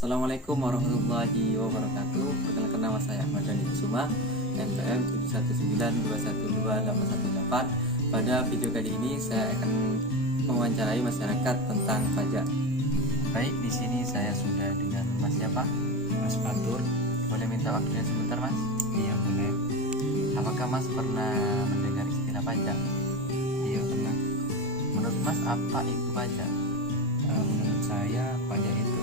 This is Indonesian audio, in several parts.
Assalamualaikum warahmatullahi wabarakatuh. Perkenalkan, nama saya Ahmad Dhani Kusuma, NPM 719212818. Pada video kali ini saya akan mewawancarai masyarakat tentang pajak. Baik, di sini saya sudah dengan Mas siapa? Mas Fatur. Boleh minta waktunya sebentar, Mas? Iya, boleh. Apakah Mas pernah mendengar istilah pajak? Iya, pernah. Menurut Mas, apa itu pajak? Menurut saya pajak itu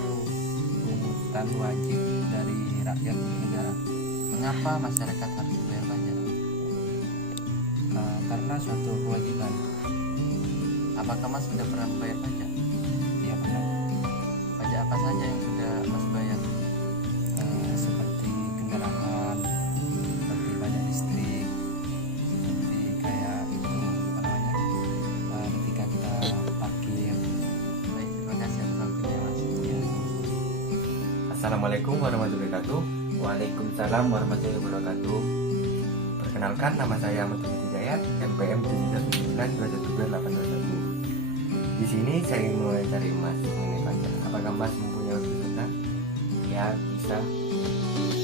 pungutan wajib dari rakyat negara. Mengapa masyarakat harus bayar pajak? Karena suatu kewajiban. Apakah Mas sudah pernah membayar pajak? Iya, pernah. Pajak apa saja yang sudah Mas bayar? Seperti kendaraan, seperti pajak listrik, seperti kayak itu apa namanya, ketika kita parkir. Baik, terima kasih atas waktunya, Mas. Ya. Assalamualaikum warahmatullahi wabarakatuh. Waalaikumsalam warahmatullahi wabarakatuh. Perkenalkan, nama saya Ahmad Dhani Hidayat, NPM 719212821. Di sini saya ingin mewawancari Mas mengenai pajak. Apakah Mas mempunyai waktu sebentar? Ya, bisa.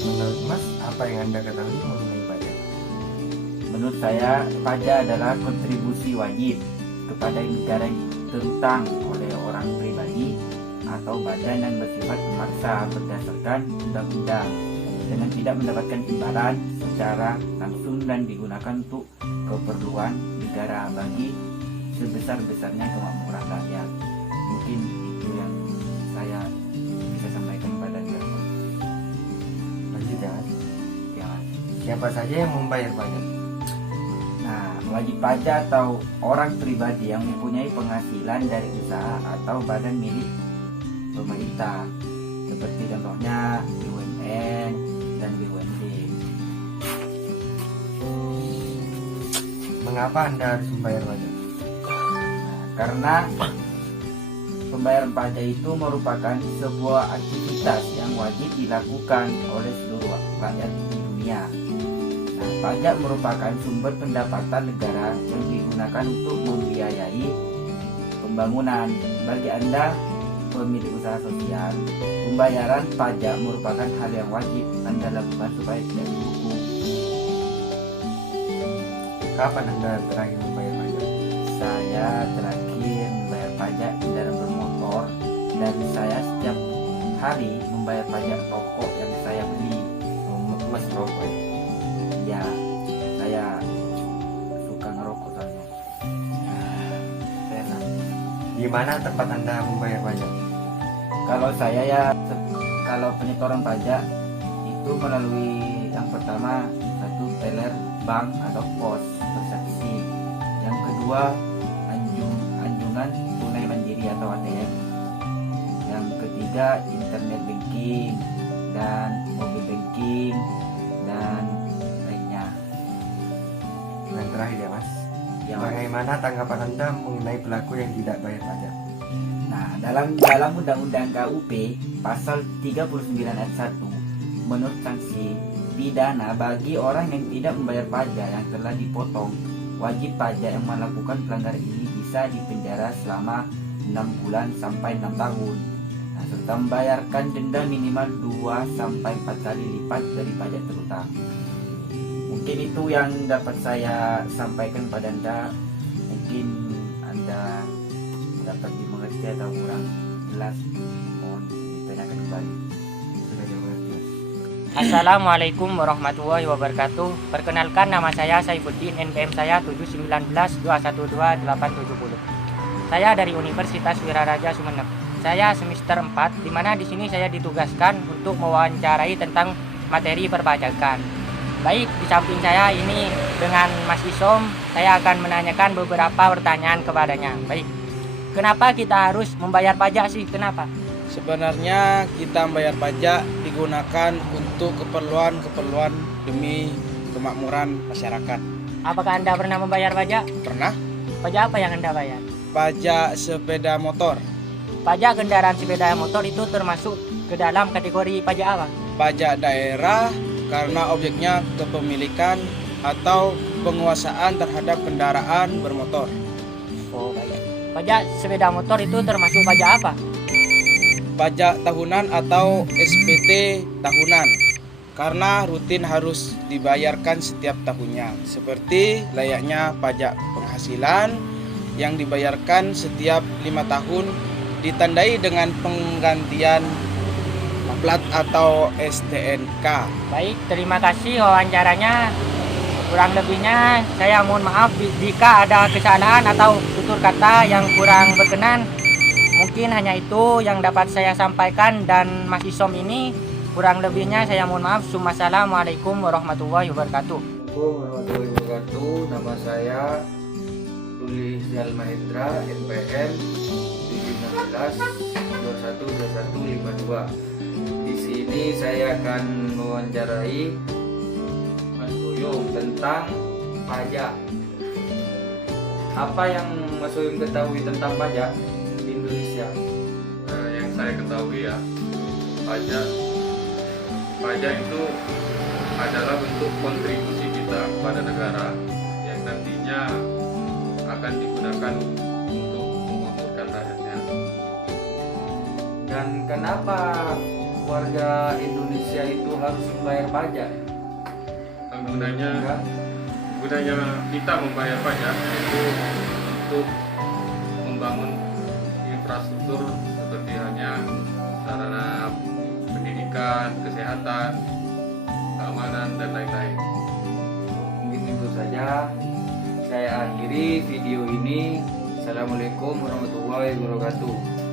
Menurut Mas, apa yang Anda ketahui mengenai pajak? Menurut saya, pajak adalah kontribusi wajib kepada negara yang terutang oleh orang pribadi atau badan yang bersifat memaksa berdasarkan undang-undang dengan tidak mendapatkan imbalan secara langsung dan digunakan untuk keperluan negara bagi sebesar-besarnya kemakmuran rakyat. Mungkin itu yang saya bisa sampaikan kepada Anda. Lanjut ya, Mas. Ya, Mas. Siapa saja yang membayar pajak? Nah, wajib pajak atau orang pribadi yang mempunyai penghasilan dari usaha atau badan milik pemerintah, seperti contohnya BUMN dan BUMD. Mengapa Anda harus membayar pajak? Nah, karena pembayaran pajak itu merupakan sebuah aktivitas yang wajib dilakukan oleh seluruh rakyat di dunia. Nah, pajak merupakan sumber pendapatan negara yang digunakan untuk membiayai pembangunan. Bagi Anda, pemilik usaha sosial, pembayaran pajak merupakan hal yang wajib Anda lakukan supaya tidak dihukum. Kapan Anda terakhir membayar pajak? Saya terakhir membayar pajak kendaraan bermotor, dan saya setiap hari membayar pajak rokok yang saya beli. Mas rokok. Ya, saya suka ngerokok soalnya. Enak. Di mana tempat Anda membayar pajak? Kalau saya ya, kalau penyetoran pajak itu melalui yang pertama satu teller bank atau pos transaksi, yang kedua anjungan tunai mandiri atau ATM, yang ketiga internet banking dan mobile banking dan lainnya. Dan terakhir ya, Mas. Ya, Mas. Bagaimana tanggapan Anda mengenai pelaku yang tidak bayar pajak? Nah, dalam Undang-Undang KUP pasal 39 ayat 1, menurut sanksi pidana bagi orang yang tidak membayar pajak yang telah dipotong, wajib pajak yang melakukan pelanggaran ini bisa dipenjara selama 6 bulan sampai 6 tahun. Nah, serta membayarkan denda minimal 2 sampai 4 kali lipat dari pajak terutang. Mungkin itu yang dapat saya sampaikan pada Anda. Mungkin Anda dapat dimengerti atau kurang jelas, mohon ditanyakan kembali. Sudah dimengerti, Mas. Assalamualaikum warahmatullahi wabarakatuh. Perkenalkan, nama saya Saifuddin, NPM saya 719212870. Saya dari Universitas Wiraraja Sumeneb. Saya semester 4, di mana di sini saya ditugaskan untuk mewawancarai tentang materi perpajakan. Baik, di samping saya ini dengan Mas Isom, saya akan menanyakan beberapa pertanyaan kepadanya. Baik, kenapa kita harus membayar pajak sih? Kenapa? Sebenarnya kita membayar pajak digunakan untuk keperluan demi kemakmuran masyarakat. Apakah Anda pernah membayar pajak? Pernah? Pajak apa yang Anda bayar? Pajak sepeda motor, Pajak kendaraan sepeda motor itu termasuk ke dalam kategori pajak apa? pajak daerah karena objeknya kepemilikan atau penguasaan terhadap kendaraan bermotor. Oh, baik. Pajak sepeda motor itu termasuk pajak apa? pajak tahunan atau SPT tahunan karena rutin harus dibayarkan setiap tahunnya, seperti layaknya pajak penghasilan yang dibayarkan setiap 5 tahun ditandai dengan penggantian plat atau STNK. Baik, terima kasih wawancaranya. Kurang lebihnya saya mohon maaf jika ada kesalahan atau tutur kata yang kurang berkenan. Mungkin hanya itu yang dapat saya sampaikan, dan Mas Isom ini kurang lebihnya saya mohon maaf. Assalamualaikum warahmatullahi wabarakatuh. Assalamualaikum warahmatullahi wabarakatuh. Nama saya Ruli Zal Mahendra, NPM 17 21 21 52. Di sini saya akan mewawancarai Mas Boyong tentang pajak. Apa yang Mas Boyong ketahui tentang pajak di Indonesia? Yang saya ketahui ya, pajak itu adalah bentuk kontribusi kita kepada negara yang nantinya akan digunakan untuk memakmurkan rakyatnya. Dan kenapa warga Indonesia itu harus membayar pajak? Gunanya kita membayar pajak itu untuk membangun infrastruktur seperti halnya sarana pendidikan, kesehatan, keamanan, dan lain-lain. Mungkin itu saja. Saya akhiri video ini. Assalamualaikum warahmatullahi wabarakatuh.